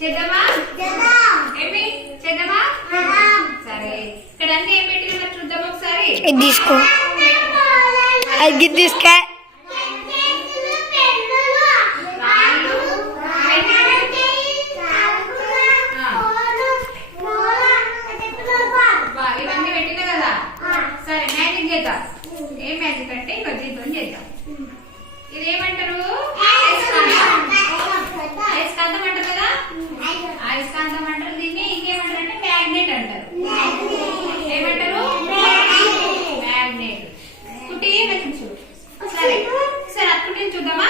చేద్దామా చేద్దామా ఏమి చేద్దామా సరే ఇక్కడ అన్ని ఏం పెట్టినా చూద్దాం ఒకసారి ఇది తీసుకో అది తీసుకో ఇవన్నీ పెట్టినా కదా సరే మ్యాజిక్ చేద్దాం ఏం మ్యాజిక్ అంటే ఇక దీంతో చేద్దాం ఇదేమంటారు అయస్కాంతం అంటారు కదా అయస్కాంతం అంటారు దీన్ని ఇంకేమంటారు అంటే మ్యాగ్నెట్ అంటారు ఏమంటారు మ్యాగ్నెట్ కుట్టి చూడు సరే సరే అట్టుకుని చూద్దామా